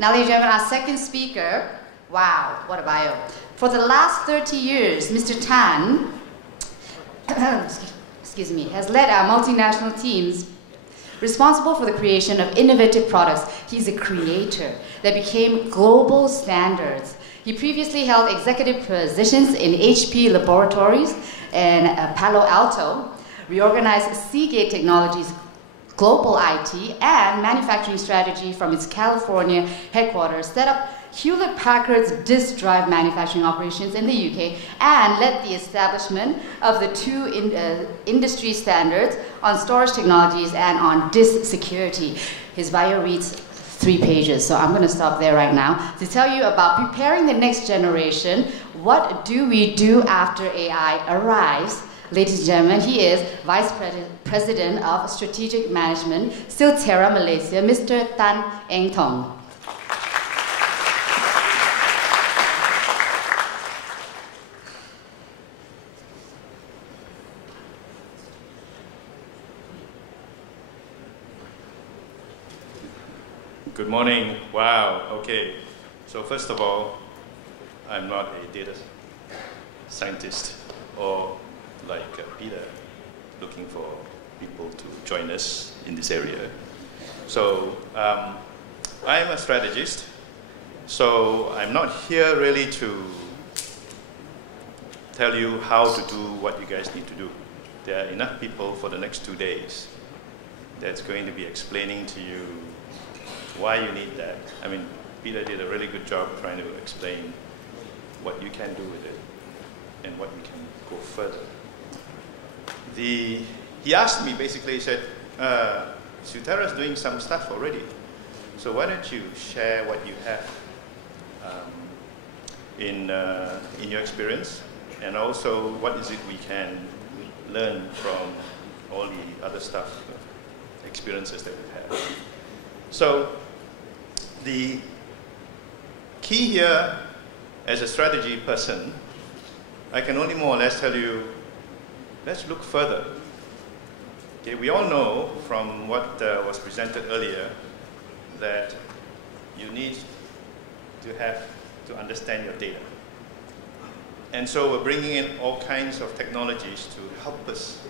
Now, ladies and gentlemen, our second speaker, wow, what a bio. For the last 30 years, Mr. Tan, excuse me, has led our multinational teams responsible for the creation of innovative products. He's a creator that became global standards. He previously held executive positions in HP Laboratories and Palo Alto, reorganized Seagate Technologies global IT and manufacturing strategy from its California headquarters, set up Hewlett-Packard's disk drive manufacturing operations in the UK, and led the establishment of the two industry standards on storage technologies and on disk security. His bio reads 3 pages, so I'm going to stop there right now to tell you about preparing the next generation. What do we do after AI arrives? Ladies and gentlemen, he is Vice President of Strategic Management, Silterra Malaysia, Mr. Tan Eng Thong. Good morning. Wow, okay. So first of all, I'm not a data scientist or like Peter, looking for people to join us in this area. So I'm a strategist, so I'm not here really to tell you how to do what you guys need to do. There are enough people for the next 2 days that's going to be explaining to you why you need that. I mean, Peter did a really good job trying to explain what you can do with it and what you can go further. He asked me, basically, he said, Silterra's doing some stuff already, so why don't you share what you have in your experience, and also what is it we can learn from all the other stuff, experiences that we've had. So the key here, as a strategy person, I can only more or less tell you, let's look further. Okay, we all know from what was presented earlier that you need to understand your data. And so we're bringing in all kinds of technologies to help us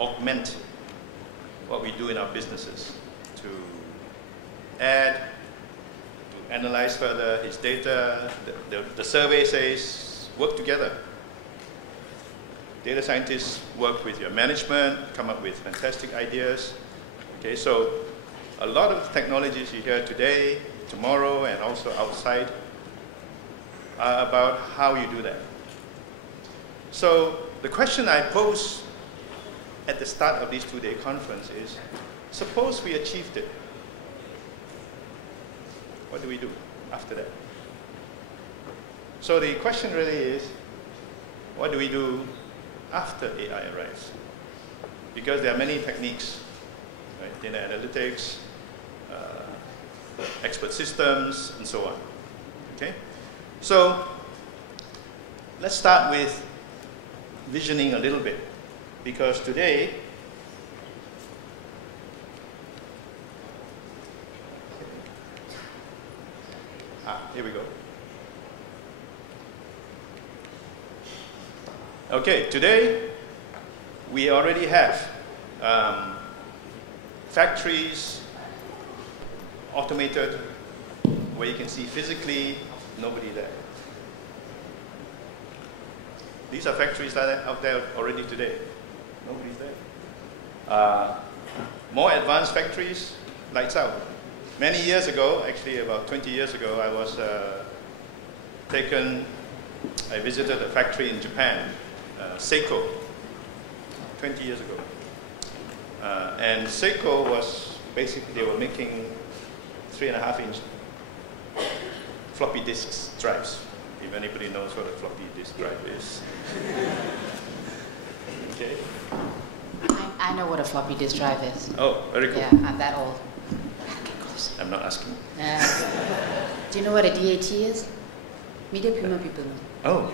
augment what we do in our businesses, to add, to analyze further his data. The survey says, work together. Data scientists work with your management, come up with fantastic ideas. Okay, so a lot of the technologies you hear today, tomorrow, and also outside are about how you do that. So the question I pose at the start of this 2-day conference is, suppose we achieved it. What do we do after that? So the question really is, what do we do after AI arrives? Because there are many techniques, right? Data analytics, expert systems, and so on. Okay? So let's start with visioning a little bit, because today here we go. Okay, today we already have factories automated where you can see physically nobody there. These are factories that are out there already today. Nobody's there. More advanced factories, lights out. Many years ago, actually about 20 years ago, I was I visited a factory in Japan, Seiko, 20 years ago. And Seiko was basically, they were making 3.5-inch floppy disk drives. If anybody knows what a floppy disk drive is. Okay. I know what a floppy disk drive is. Oh, very cool. Yeah, I'm that old. I'm not asking. Do you know what a DAT is? Media Prima people know. Oh,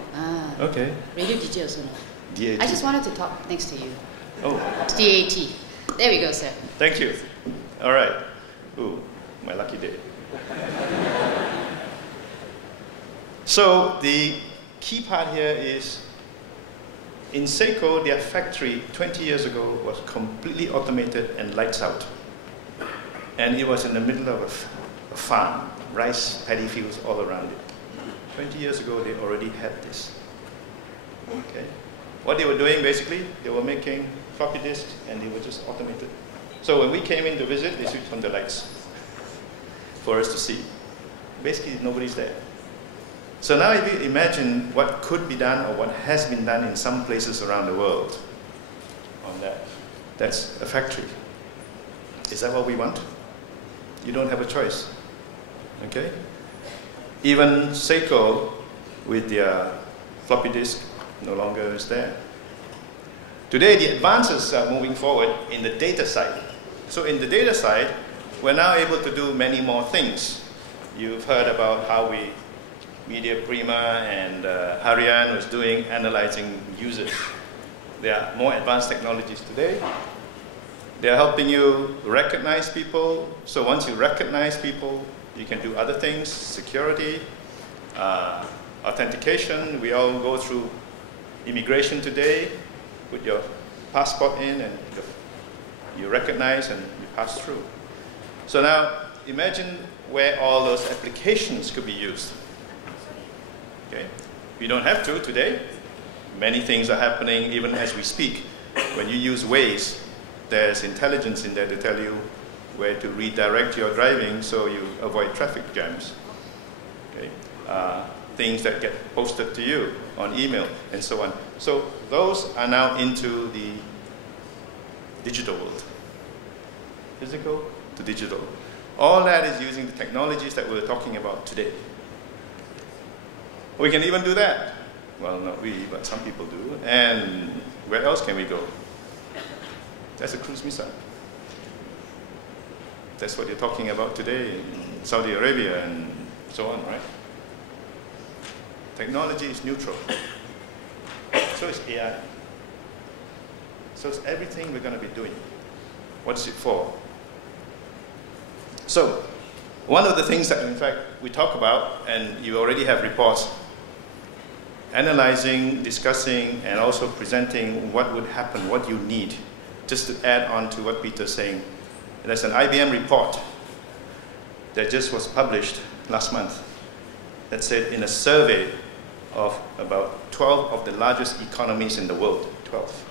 okay. Radio DJ also know. DAT. I just wanted to talk next to you. Oh. DAT. There we go, sir. Thank you. All right. Ooh. My lucky day. So the key part here is, in Seiko, their factory 20 years ago was completely automated and lights out. And it was in the middle of a farm, rice paddy fields all around it. 20 years ago, they already had this. Okay. What they were doing, basically, they were making floppy disks, and they were just automated. So when we came in to visit, they switched on the lights for us to see. Basically, nobody's there. So now if you imagine what could be done or what has been done in some places around the world on that, that's a factory. Is that what we want? You don't have a choice. Okay? Even Seiko, with their floppy disk, no longer is there. Today, the advances are moving forward in the data side. So in the data side, we're now able to do many more things. You've heard about how Media Prima and Harian was doing, analyzing users. There are more advanced technologies today. They're helping you recognize people. So once you recognize people, you can do other things, security, authentication. We all go through immigration today. Put your passport in and you recognize and you pass through. So now imagine where all those applications could be used. Okay. We don't have to today. Many things are happening even as we speak. When you use Waze, there's intelligence in there to tell you where to redirect your driving so you avoid traffic jams. Okay. Things that get posted to you on email and so on. So those are now into the digital world. Physical to digital. All that is using the technologies that we're talking about today. We can even do that. Well, not we, but some people do. And where else can we go? That's a cruise missile. That's what you're talking about today in Saudi Arabia and so on, right? Technology is neutral. So is AI. So it's everything we're going to be doing. What is it for? So, one of the things that, in fact, we talk about, and you already have reports, analyzing, discussing, and also presenting what would happen, what you need. Just to add on to what Peter's saying, there's an IBM report that just was published last month that said in a survey of about 12 of the largest economies in the world, 12,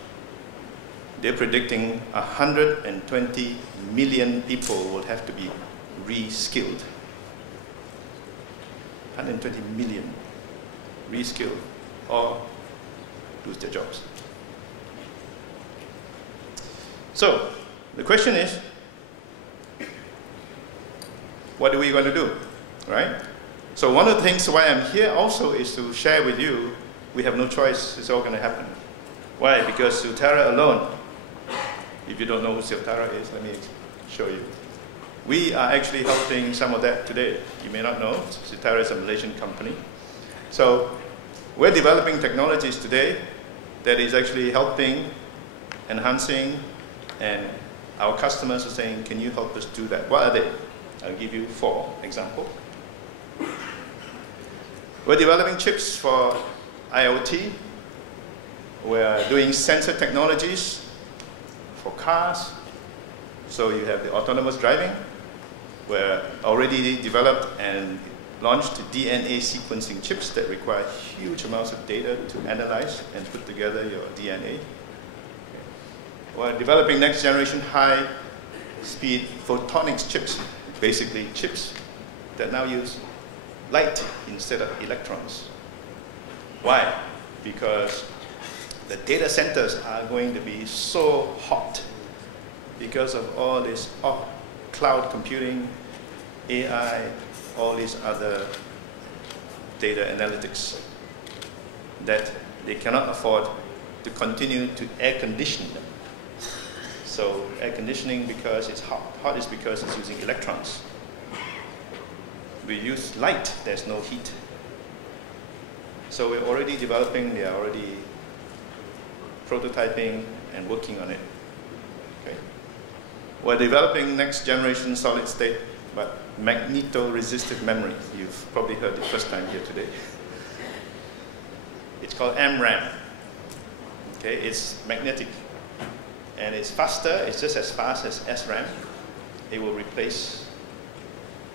they're predicting 120 million people will have to be re-skilled. 120 million re-skilled or lose their jobs. So the question is, what are we going to do, right? So one of the things why I'm here also is to share with you, we have no choice, it's all going to happen. Why? Because Sutera alone, if you don't know who Sutera is, let me show you. We are actually helping some of that today. You may not know, Sutera is a Malaysian company. So we're developing technologies today that is actually helping, enhancing, and our customers are saying, can you help us do that? What are they? I'll give you 4 examples. We're developing chips for IoT. We're doing sensor technologies for cars. So you have the autonomous driving. We're already developed and launched DNA sequencing chips that require huge amounts of data to analyze and put together your DNA. We're developing next generation high-speed photonics chips, basically chips that now use light instead of electrons. Why? Because the data centers are going to be so hot because of all this cloud computing, AI, all these other data analytics that they cannot afford to continue to air condition them. So air conditioning because it's hot. Hot is because it's using electrons. We use light, there's no heat. So we're already developing, they are already prototyping and working on it. Okay. We're developing next generation solid state, but magnetoresistive memory. You've probably heard it first time here today. It's called MRAM. Okay, it's magnetic. And it's faster, it's just as fast as SRAM. It will replace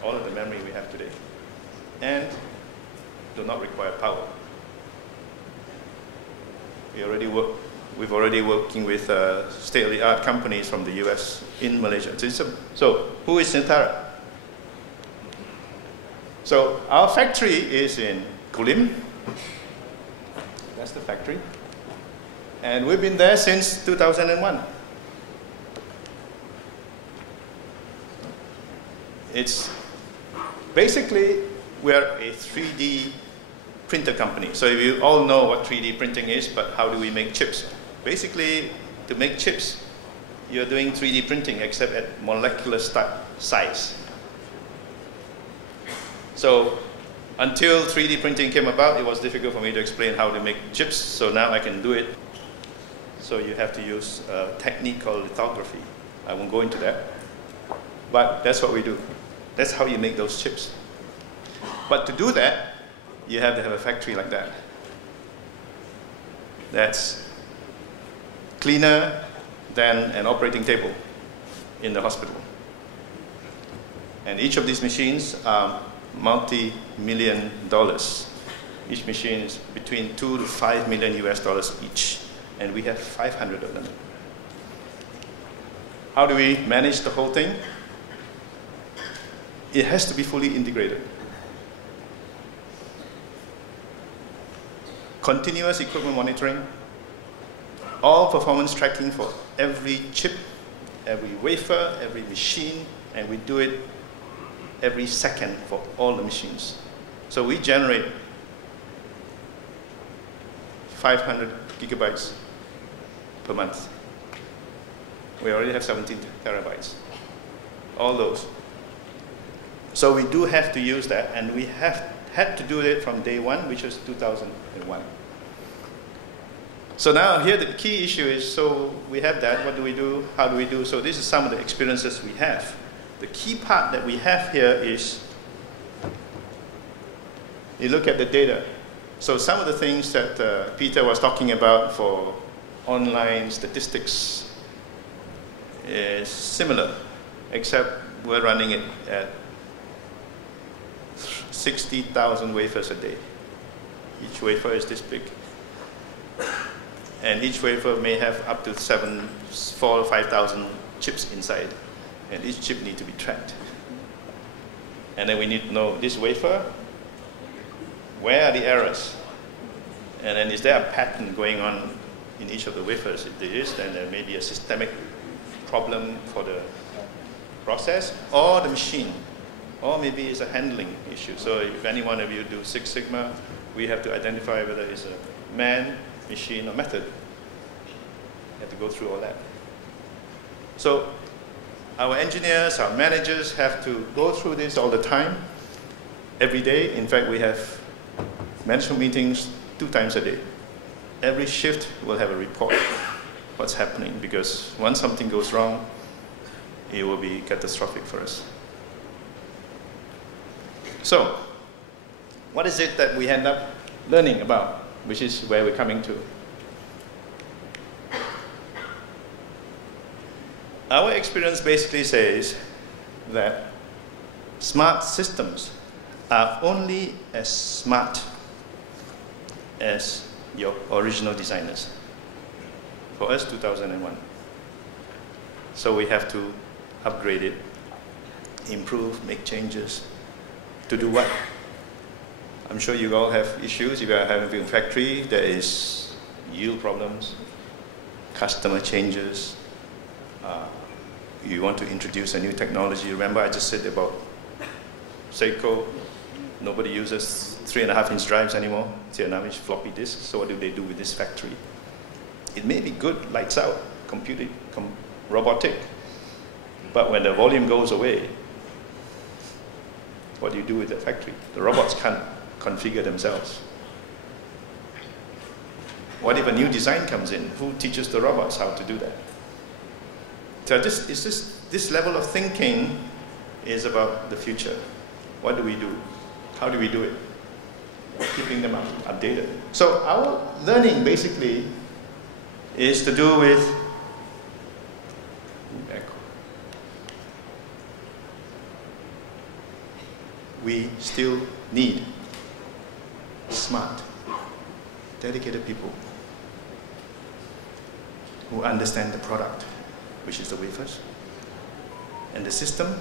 all of the memory we have today. And do not require power. We've already working with state-of-the-art companies from the US in Malaysia. So who is Sentara? So our factory is in Kulim. That's the factory. And we've been there since 2001. It's basically, we're a 3D printer company. So you all know what 3D printing is, but how do we make chips? Basically, to make chips, you're doing 3D printing except at molecular size. So until 3D printing came about, it was difficult for me to explain how to make chips, so now I can do it. So you have to use a technique called lithography. I won't go into that, but that's what we do. That's how you make those chips. But to do that, you have to have a factory like that. That's cleaner than an operating table in the hospital. And each of these machines are multi-million dollars. Each machine is between 2 to 5 million US dollars each. And we have 500 of them. How do we manage the whole thing? It has to be fully integrated. Continuous equipment monitoring, all performance tracking for every chip, every wafer, every machine, and we do it every second for all the machines. So we generate 500 gigabytes per month. We already have 17 terabytes. All those. So we do have to use that, and we have had to do it from day one, which was 2001. So now here the key issue is, so we have that, what do we do, how do we do? So this is some of the experiences we have. The key part that we have here is, you look at the data. So some of the things that Peter was talking about for online statistics is similar, except we're running it at 60,000 wafers a day. Each wafer is this big. And each wafer may have up to 4,000 or 5,000 chips inside. And each chip needs to be tracked. And then we need to know this wafer, where are the errors? And then is there a pattern going on in each of the wafers? If there is, then there may be a systemic problem for the process or the machine. Or maybe it's a handling issue. So if any one of you do Six Sigma, we have to identify whether it's a man, machine, or method. You have to go through all that. So our engineers, our managers have to go through this all the time, every day. In fact, we have management meetings 2 times a day. Every shift will have a report, what's happening, because once something goes wrong, it will be catastrophic for us. So, what is it that we end up learning about, which is where we're coming to? Our experience basically says that smart systems are only as smart as your original designers. For us, 2001. So we have to upgrade it, improve, make changes. To do what? I'm sure you all have issues. If you are having a factory, there is yield problems, customer changes. You want to introduce a new technology. Remember I just said about Seiko, nobody uses 3.5-inch drives anymore, 3.5-inch floppy disks. So what do they do with this factory? It may be good, lights out, computing, robotic, but when the volume goes away, what do you do with the factory? The robots can't configure themselves. What if a new design comes in? Who teaches the robots how to do that? So this level of thinking is about the future. What do we do? How do we do it? Keeping them updated. So our learning basically is to do with we still need smart, dedicated people who understand the product, which is the wafers, and the system,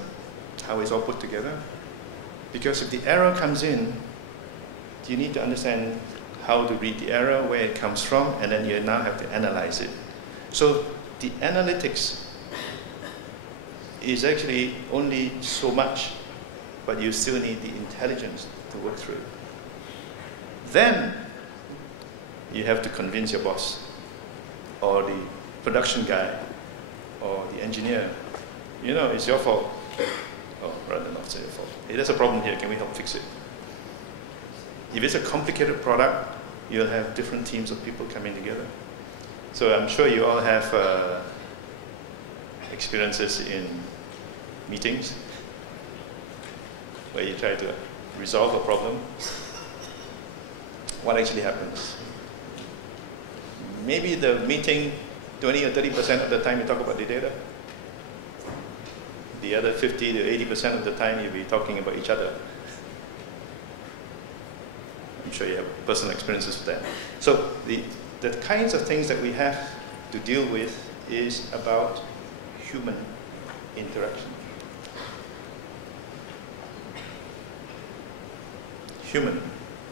how it's all put together. Because if the error comes in, you need to understand how to read the error, where it comes from, and then you now have to analyze it. So the analytics is actually only so much, but you still need the intelligence to work through it. Then you have to convince your boss, or the production guy, or the engineer, you know, it's your fault. Oh, rather not say your fault. Hey, there's a problem here, can we help fix it? If it's a complicated product, you'll have different teams of people coming together. So I'm sure you all have experiences in meetings where you try to resolve a problem. What actually happens? Maybe the meeting, 20 or 30% of the time you talk about the data. The other 50 to 80% of the time you'll be talking about each other. I'm sure you have personal experiences with that. So the kinds of things that we have to deal with is about human interaction. Human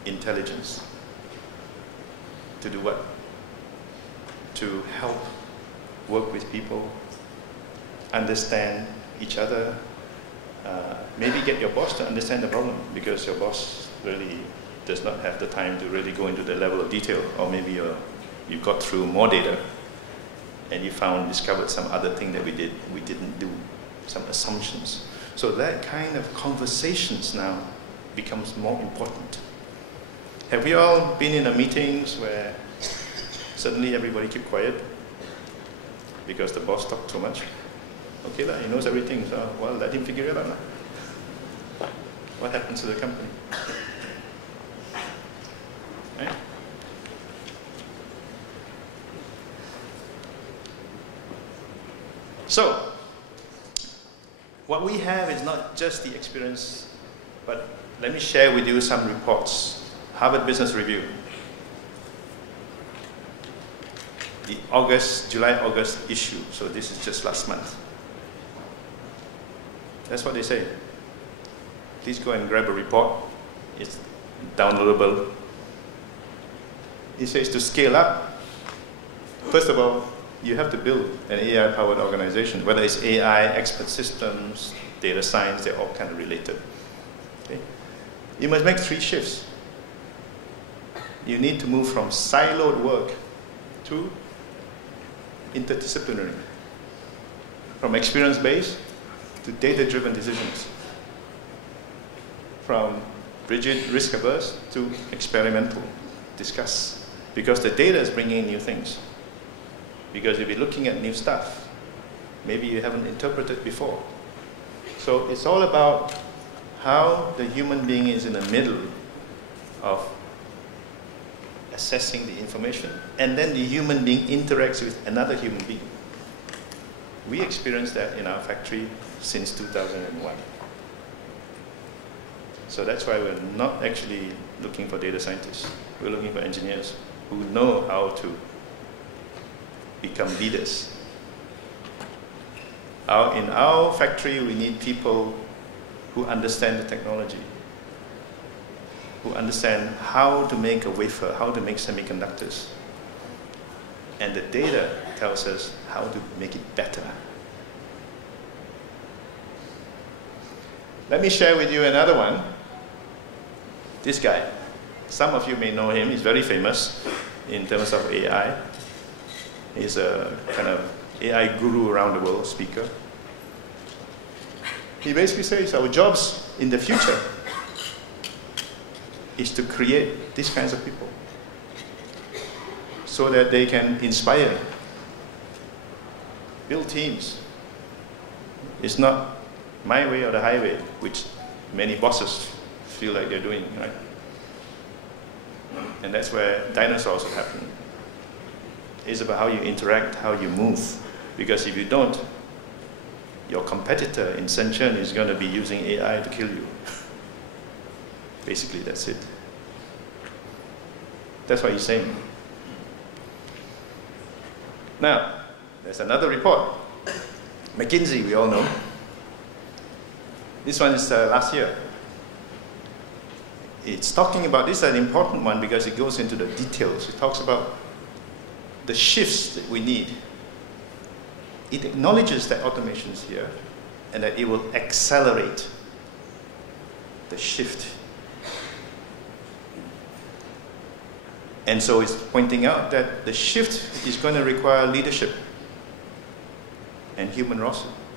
intelligence. To do what? To help work with people, understand each other, maybe get your boss to understand the problem, because your boss really does not have the time to really go into the level of detail, or maybe you got through more data and you discovered some other thing that we didn't do, some assumptions. So that kind of conversations now becomes more important. Have we all been in meetings where suddenly everybody keep quiet because the boss talked too much? Okay, he knows everything, so well, let him figure it out now. What happens to the company? Right? So, what we have is not just the experience, but let me share with you some reports. Harvard Business Review. The July-August issue, so this is just last month. That's what they say. Please go and grab a report. It's downloadable. It says to scale up, first of all, you have to build an AI-powered organization, whether it's AI, expert systems, data science, they're all kind of related. Okay? You must make 3 shifts. You need to move from siloed work to interdisciplinary, from experience-based to data-driven decisions, from rigid risk-averse to experimental, discuss, because the data is bringing in new things. Because if you're looking at new stuff, maybe you haven't interpreted before. So it's all about how the human being is in the middle of assessing the information, and then the human being interacts with another human being. We experienced that in our factory since 2001. So that's why we're not actually looking for data scientists. We're looking for engineers who know how to become leaders. In our factory, we need people who understand the technology, who understand how to make a wafer, how to make semiconductors. And the data tells us how to make it better. Let me share with you another one. This guy. Some of you may know him. He's very famous in terms of AI. He's a kind of AI guru around the world, speaker. He basically says our jobs in the future is to create these kinds of people so that they can inspire, build teams. It's not my way or the highway, which many bosses feel like they're doing, right? And that's where dinosaurs have happened. It's about how you interact, how you move. Because if you don't, your competitor in Shenzhen is going to be using AI to kill you. Basically, that's it. That's what he's saying. Now, there's another report. McKinsey, we all know. This one is last year. It's talking about, this is an important one because it goes into the details. It talks about the shifts that we need. It acknowledges that automation is here and that it will accelerate the shift. And so it's pointing out that the shift is going to require leadership and human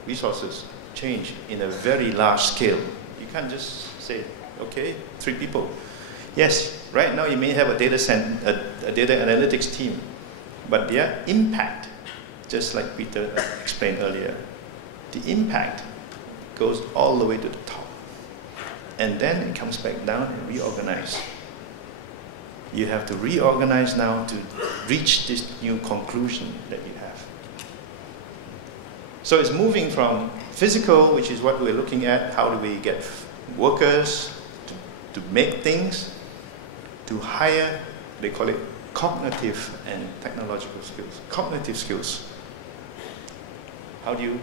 resources change in a very large scale. You can't just say, okay, 3 people. Yes, right now you may have a data analytics team, but their impact, just like Peter explained earlier, the impact goes all the way to the top. And then it comes back down and reorganize. You have to reorganize now to reach this new conclusion that you have. So it's moving from physical, which is what we're looking at, how do we get workers to make things, to higher, they call it cognitive and technological skills. Cognitive skills. How do you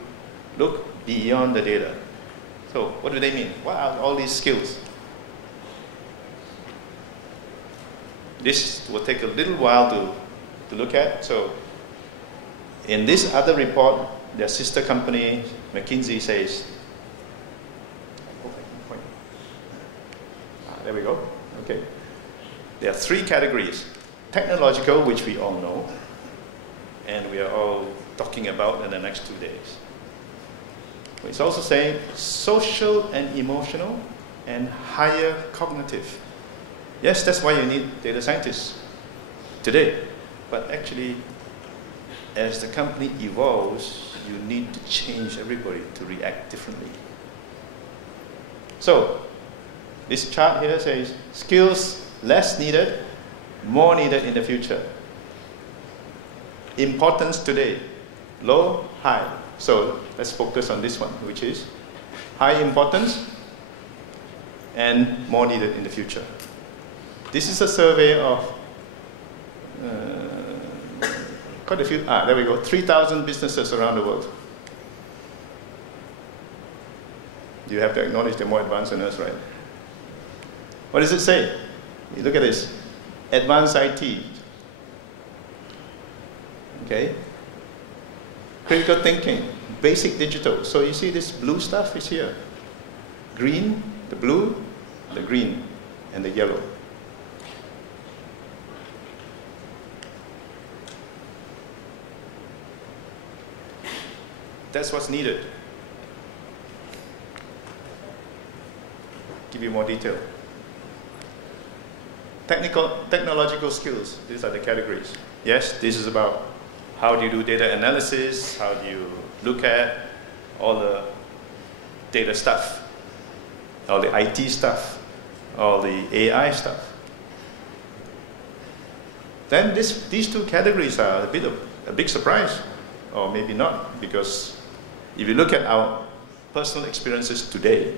look beyond the data? So what do they mean? What are all these skills? This will take a little while to look at. So in this other report, their sister company, McKinsey, says, there we go, okay. There are 3 categories. Technological, which we all know, and we are all talking about in the next 2 days. It's also saying social and emotional and higher cognitive. Yes, that's why you need data scientists today. But actually, as the company evolves, you need to change everybody to react differently. So, this chart here says skills less needed, more needed in the future. Importance today, low, high. So let's focus on this one, which is high importance and more needed in the future. This is a survey of quite a few, there we go, 3,000 businesses around the world. You have to acknowledge they're more advanced than us, right? What does it say? You look at this. Advanced IT. Okay? Critical thinking. Basic digital. So you see this blue stuff is here. Green, the blue, the green, and the yellow. That's what's needed. Give you more detail. Technological skills, these are the categories. Yes, this is about how do you do data analysis, how do you look at all the data stuff, all the IT stuff, all the AI stuff. Then these 2 categories are a big surprise, or maybe not, because if you look at our personal experiences today,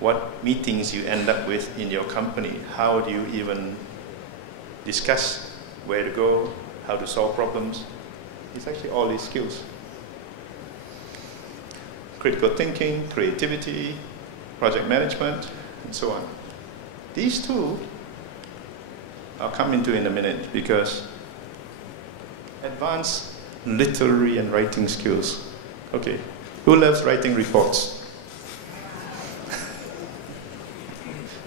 what meetings you end up with in your company, how do you even discuss where to go, how to solve problems, it's actually all these skills. Critical thinking, creativity, project management, and so on. These 2 I'll come into in a minute because advanced literary and writing skills. Okay, who loves writing reports?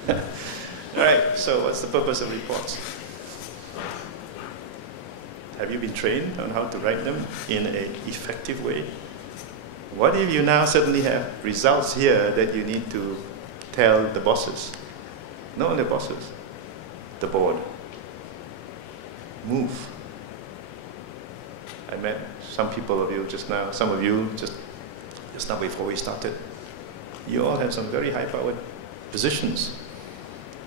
All right, so what's the purpose of reports? Have you been trained on how to write them in an effective way? What if you now suddenly have results here that you need to tell the bosses? Not the bosses, the board. Move. I met some people of you just now, some of you just just now before we started, you all have some very high-powered positions.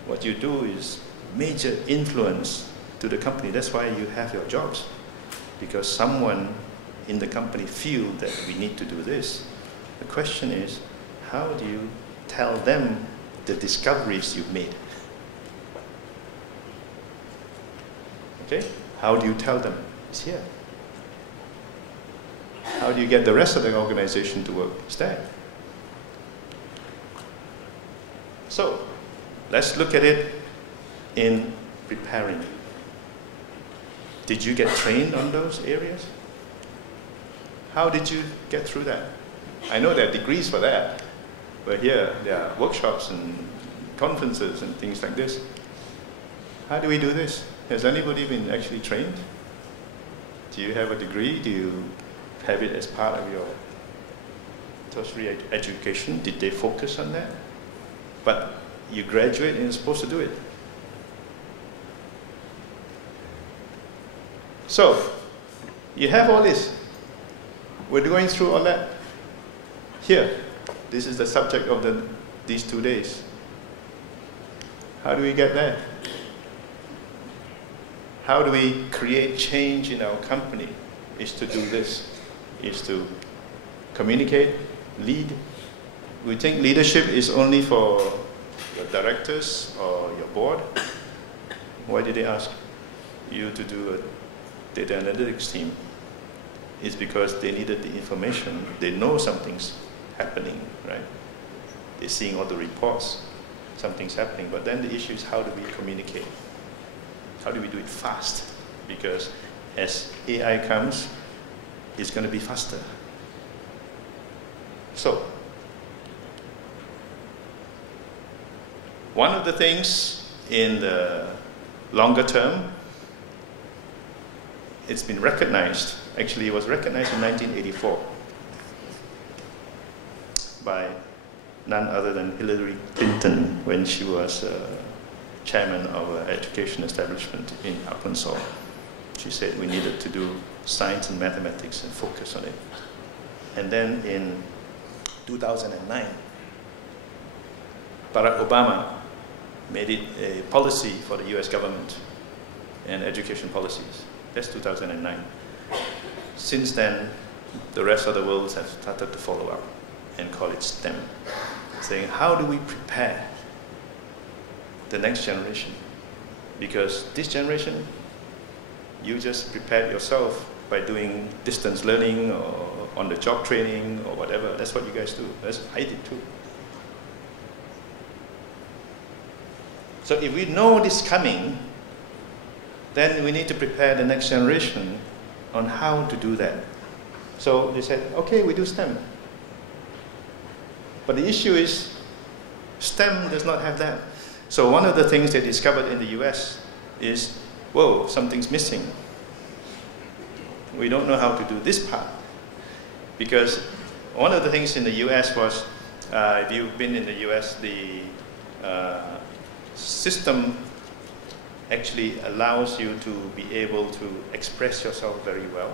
What you do is major influence to the company. That's why you have your jobs, because someone in the company feel that we need to do this. The question is, how do you tell them the discoveries you've made? Okay? How do you tell them? It's here. How do you get the rest of the organization to work? It's there. So, let's look at it in preparing. Did you get trained on those areas? How did you get through that? I know there are degrees for that, but here there are workshops and conferences and things like this. How do we do this? Has anybody been actually trained? Do you have a degree? Do you have it as part of your tertiary education? Did they focus on that? But you graduate and you're supposed to do it. So, you have all this. We're going through all that. Here, this is the subject of these 2 days. How do we get there? How do we create change in our company? Is to do this, is to communicate, lead. We think leadership is only for your directors or your board. Why did they ask you to do a data analytics team? It's because they needed the information. They know something's happening, right? They're seeing all the reports, something's happening. But then the issue is, how do we communicate? How do we do it fast? Because as AI comes, it's going to be faster. So, one of the things in the longer term, it's been recognized. Actually, it was recognized in 1984 by none other than Hillary Clinton when she was chairman of an education establishment in Arkansas. She said we needed to do science and mathematics and focus on it. And then in 2009, Barack Obama made it a policy for the US government and education policies. That's 2009. Since then, the rest of the world has started to follow up and call it STEM, saying how do we prepare the next generation? Because this generation, you just prepared yourself by doing distance learning or on-the-job training or whatever. That's what you guys do. That's what I did too. So if we know this coming, then we need to prepare the next generation on how to do that. So they said, okay, we do STEM. But the issue is, STEM does not have that. So one of the things they discovered in the US is, whoa, something's missing. We don't know how to do this part. Because one of the things in the US was, if you've been in the US, the system actually allows you to be able to express yourself very well.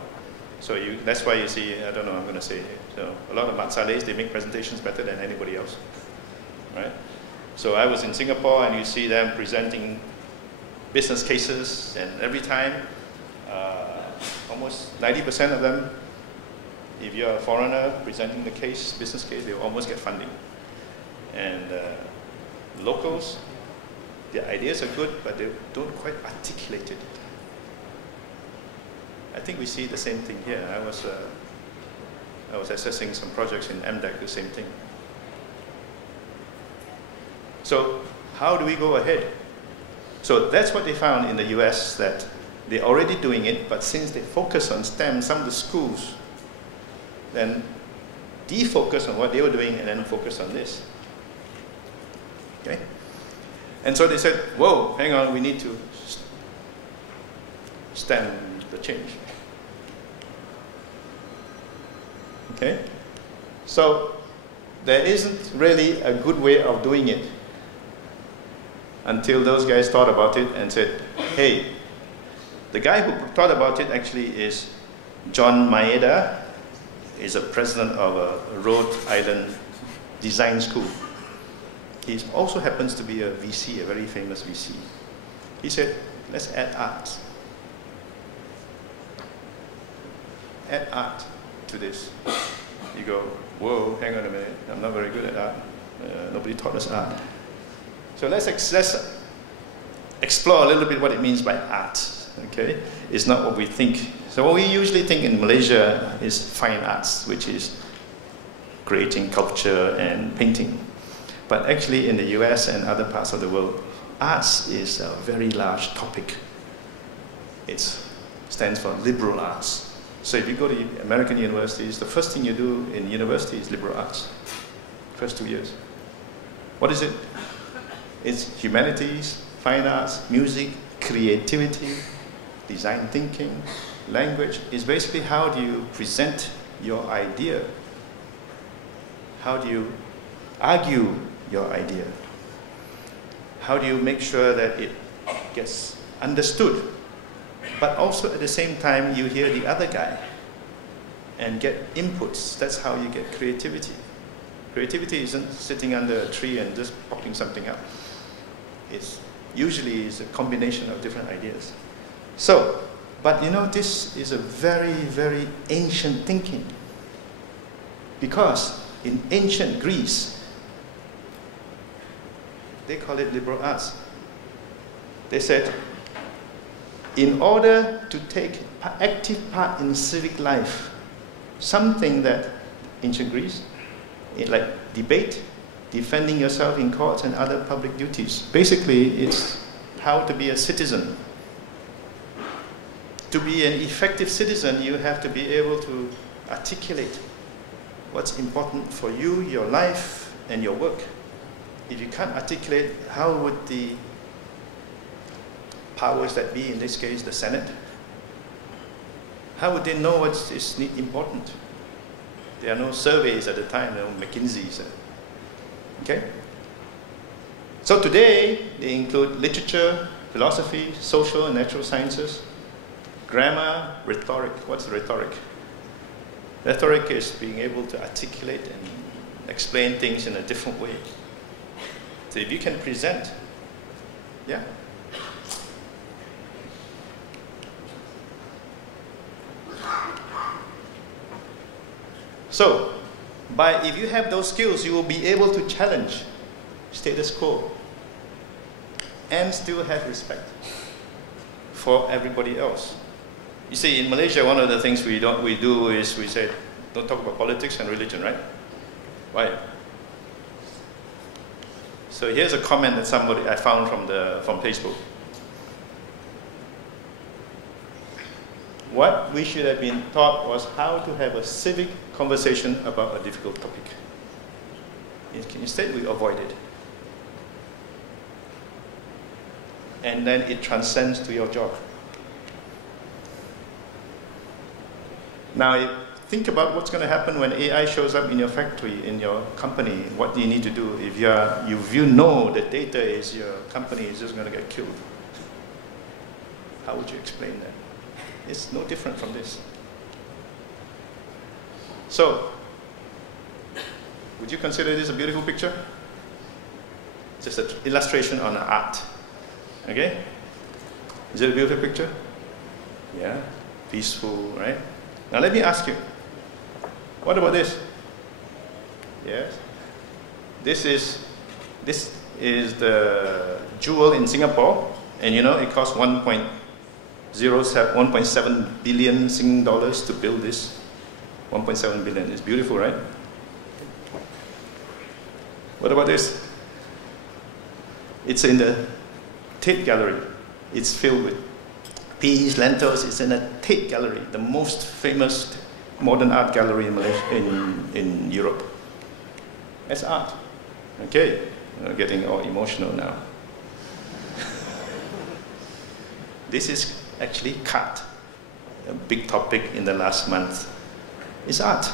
So that's why you see, I don't know, I'm going to say, so a lot of Matsales, they make presentations better than anybody else, right? So I was in Singapore and you see them presenting business cases, and every time, almost 90% of them, if you're a foreigner presenting the case, business case, they will almost get funding. And locals, their ideas are good, but they don't quite articulate it. I think we see the same thing here. I was assessing some projects in MDEC, the same thing. So how do we go ahead? So that's what they found in the US, that they're already doing it, but since they focus on STEM, some of the schools then defocus on what they were doing and then focus on this. Okay? And so they said, whoa, hang on, we need to stem the change. Okay? So there isn't really a good way of doing it until those guys thought about it and said, hey, the guy who thought about it actually is John Maeda, is a president of a Rhode Island design school. He also happens to be a VC, a very famous VC. He said, let's add art. Add art to this. You go, whoa, hang on a minute, I'm not very good at art. Nobody taught us art. So let's explore a little bit what it means by art. Okay, it's not what we think. So what we usually think in Malaysia is fine arts, which is creating culture and painting. But actually in the US and other parts of the world, arts is a very large topic. It stands for liberal arts. So if you go to American universities, the first thing you do in university is liberal arts. First 2 years. What is it? It's humanities, fine arts, music, creativity, design thinking, language. It's basically how do you present your idea? How do you argue your idea? How do you make sure that it gets understood? But also at the same time, you hear the other guy and get inputs. That's how you get creativity. Creativity isn't sitting under a tree and just popping something up. It's usually is a combination of different ideas. So, but you know, this is a very, very ancient thinking. Because in ancient Greece, they call it liberal arts. They said, in order to take active part in civic life, something that ancient Greece, like debate, defending yourself in courts and other public duties. Basically, it's how to be a citizen. To be an effective citizen, you have to be able to articulate what's important for you, your life, and your work. If you can't articulate, how would the powers that be, in this case the Senate, how would they know what is important? There are no surveys at the time, no McKinsey said. Okay? So today, they include literature, philosophy, social and natural sciences, grammar, rhetoric. What's rhetoric? Rhetoric is being able to articulate and explain things in a different way. So if you can present, yeah. So, if you have those skills, you will be able to challenge status quo and still have respect for everybody else. You see, in Malaysia, one of the things we do is we say, don't talk about politics and religion, right? Why? So here's a comment that I found from Facebook. What we should have been taught was how to have a civic conversation about a difficult topic. Instead, we avoid it. And then it transcends to your job. Now, think about what's going to happen when AI shows up in your factory, in your company. What do you need to do if you know that data is your company is just going to get killed? How would you explain that? It's no different from this. So, would you consider this a beautiful picture? Just an illustration on art. Okay? Is it a beautiful picture? Yeah. Peaceful, right? Now let me ask you, what about this? Yes. This is the jewel in Singapore, and you know it costs 1.7 billion Sing dollars to build this. 1.7 billion. It's beautiful, right? What about this? It's in the Tate Gallery. It's filled with peas, lentils. It's in a Tate Gallery, the most famous modern art gallery in Malaysia, in Europe. That's art. Okay, we're getting all emotional now. This is actually cut, a big topic in the last month. It's art.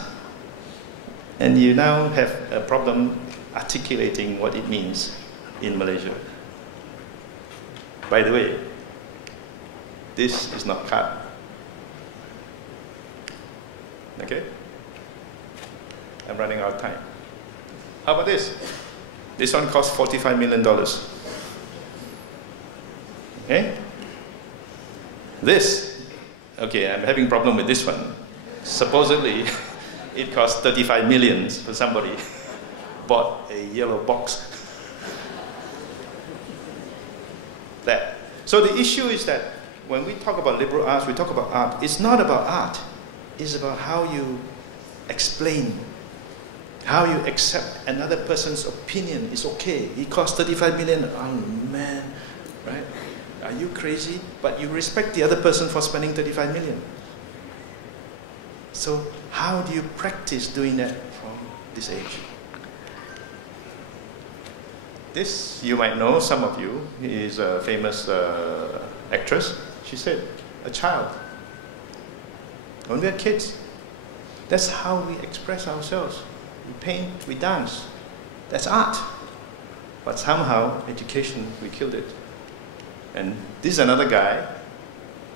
And you now have a problem articulating what it means in Malaysia. By the way, this is not cut. Okay? I'm running out of time. How about this? This one costs $45 million. Okay? This, okay, I'm having a problem with this one. Supposedly, it costs 35 million for somebody bought a yellow box. That. So the issue is that when we talk about liberal arts, we talk about art. It's not about art. It's about how you explain, how you accept another person's opinion. It's okay. It costs 35 million. Oh man, right? Are you crazy? But you respect the other person for spending 35 million. So how do you practice doing that from this age? This, you might know, some of you, is a famous actress. She said, a child. When we are kids, that's how we express ourselves. We paint, we dance. That's art. But somehow, education, we killed it. And this is another guy,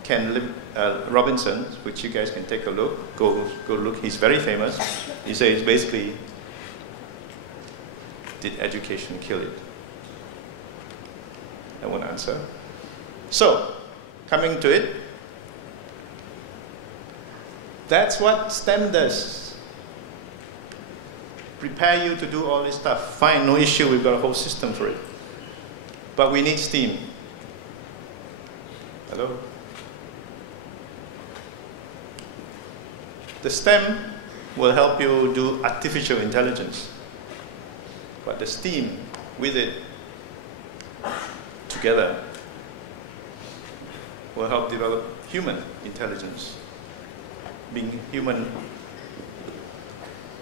Ken Robinson, which you guys can take a look. Go look. He's very famous. He says basically, did education kill it? I won't answer. So, coming to it, that's what STEM does. Prepare you to do all this stuff. Fine, no issue. We've got a whole system for it. But we need STEAM. Hello? The STEM will help you do artificial intelligence. But the STEAM, with it, together, will help develop human intelligence. Being human,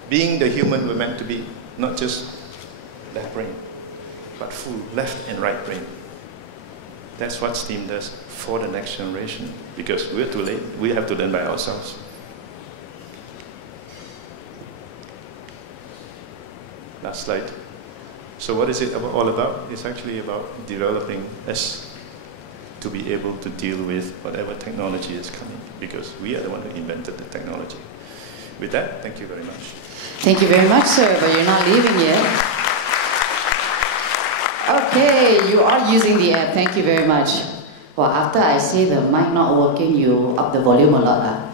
being the human we're meant to be, not just left brain, but full left and right brain. That's what STEAM does for the next generation, because we're too late. We have to learn by ourselves. Last slide. So what is it all about? It's actually about developing us to be able to deal with whatever technology is coming, because we are the one who invented the technology. With that, thank you very much. Thank you very much, sir, but you're not leaving yet. Okay, you are using the app. Thank you very much. Well, after I say the mic not working, you up the volume a lot.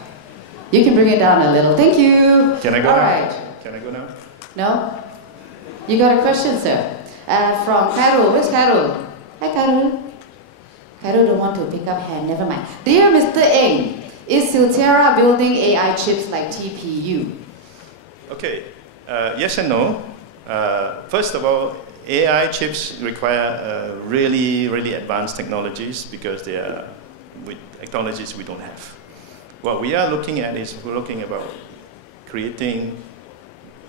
You can bring it down a little. Thank you. Can I go now? All right. Can I go now? No? You got a question, sir? From Carol. Where's Carol? Hi, Carol. Carol don't want to pick up hand. Never mind. Dear Mr. Eng, is Silterra building AI chips like TPU? Okay. Yes and no. First of all, AI chips require really, really advanced technologies because they are with technologies we don't have. What we are looking at is we're looking about creating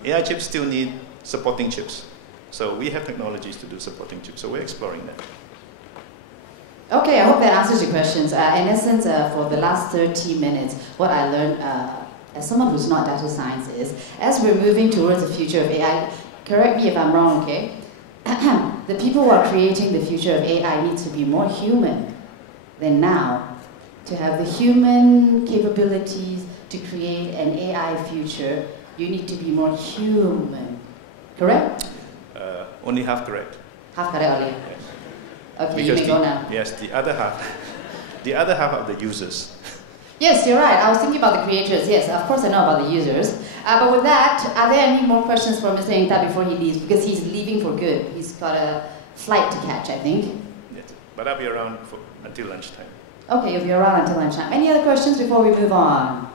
AI chips. Still need supporting chips. So we have technologies to do supporting chips. So we're exploring that. Okay, I hope that answers your questions. In essence, for the last 30 minutes, what I learned as someone who's not data science is, as we're moving towards the future of AI, correct me if I'm wrong, okay? The people who are creating the future of AI need to be more human than now. To have the human capabilities to create an AI future, you need to be more human. Correct? Only half correct. Half correct only. Yes. Okay, Because you may go now. Yes, the other half are the users. Yes, you're right. I was thinking about the creators. Yes, of course I know about the users. But with that, are there any more questions for Mr. Engta before he leaves? Because he's leaving for good. He's got a flight to catch, I think. Yes, but I'll be around until lunchtime. Okay, you'll be around until lunchtime. Any other questions before we move on?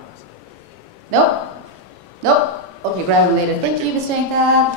Nope? Nope? Okay, grab them later. Thank you, Mr. Engta.